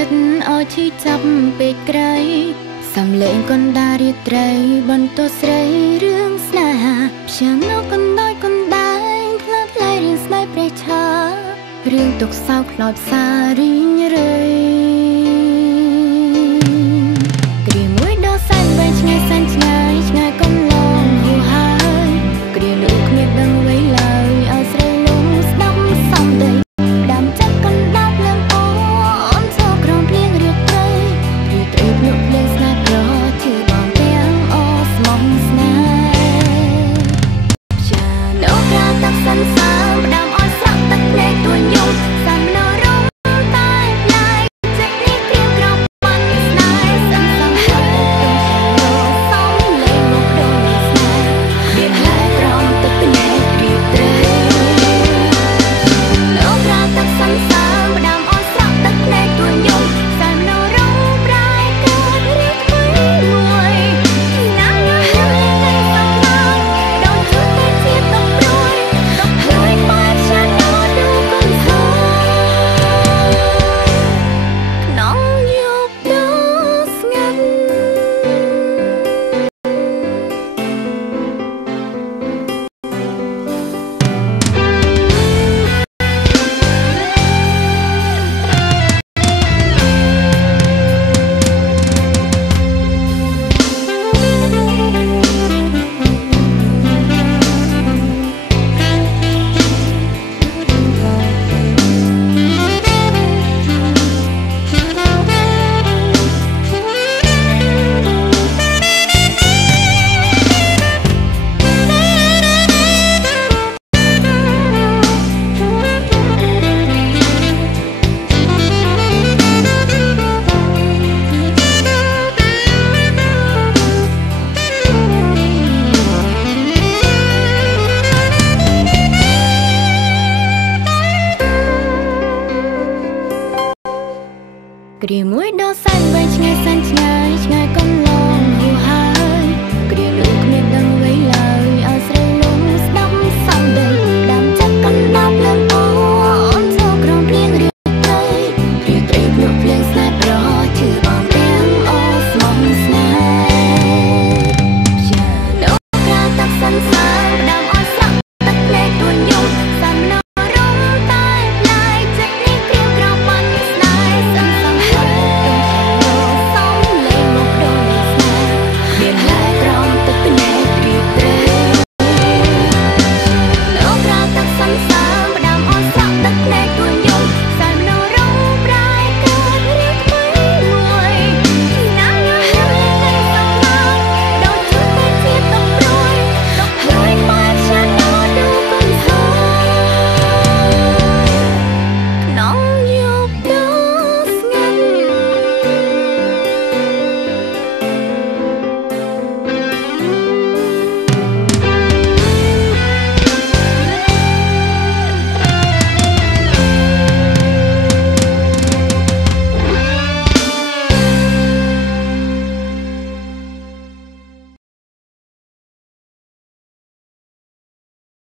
ចិត្តឲ្យឈឺចាប់ពេកក្រៃសំឡេងកណ្ដាលរាត្រីបន្ទោស្រីរឿងស្នេហាព្យានៅកណ្ដាលកណ្ដែងផ្លាត់ឡៃរឿងស្នេហ៍ព្រះឆារឿងទុកសោកខ្លោចសារីងរៃគ្រាមួយដល់សែនវែងឆ្ងាយសែនឆ្ងាយឆ្ងាយកន្លងហូរហើយគ្រាលោកគ្មានដឹងអ្វីឡើយឲ្យស្រីលងស្ដាប់សំដីដាំចិត្តកណ្ដាលភ្លើងអូនចូលក្រោមភ្លៀងរាត្រីរាត្រីភ្លុកភ្លេងស្នេហ៍ប្រជឿបងទាំងអូស្មោះស្នេហ៍ចានៅក្រៅទឹកសន្សាផ្ដាំឲ្យស្រក់ទឹកភ្នែកទួញយំសាននៅរងតែផ្លាយចិត្តនេះគ្រៀងក្រោមបានស្នេហ៍សន្សំហើយសំលេងមកដូនស្នេហ៍មានហើយក្រោមទឹកភ្នែករាត្រីនៅក្រៅទឹកសន្សាផ្ដាំឲ្យស្រក់ទឹកភ្នែកទួញយំសាននៅរងប្រែកើតរៀបថ្មីមួយណាស់ណាស់តែសោកឡើយដូចជឿតែជាទឹកព្រួយទឹកព្រួយបាត់ចាស់នៅดูកូនសោក្នុងយប់ដ៏ស្ងាត់គ្រាមួយដល់សែនវែងឆ្ងាយសែនឆ្ងាយឆ្ងាយកន្លងហូរហើ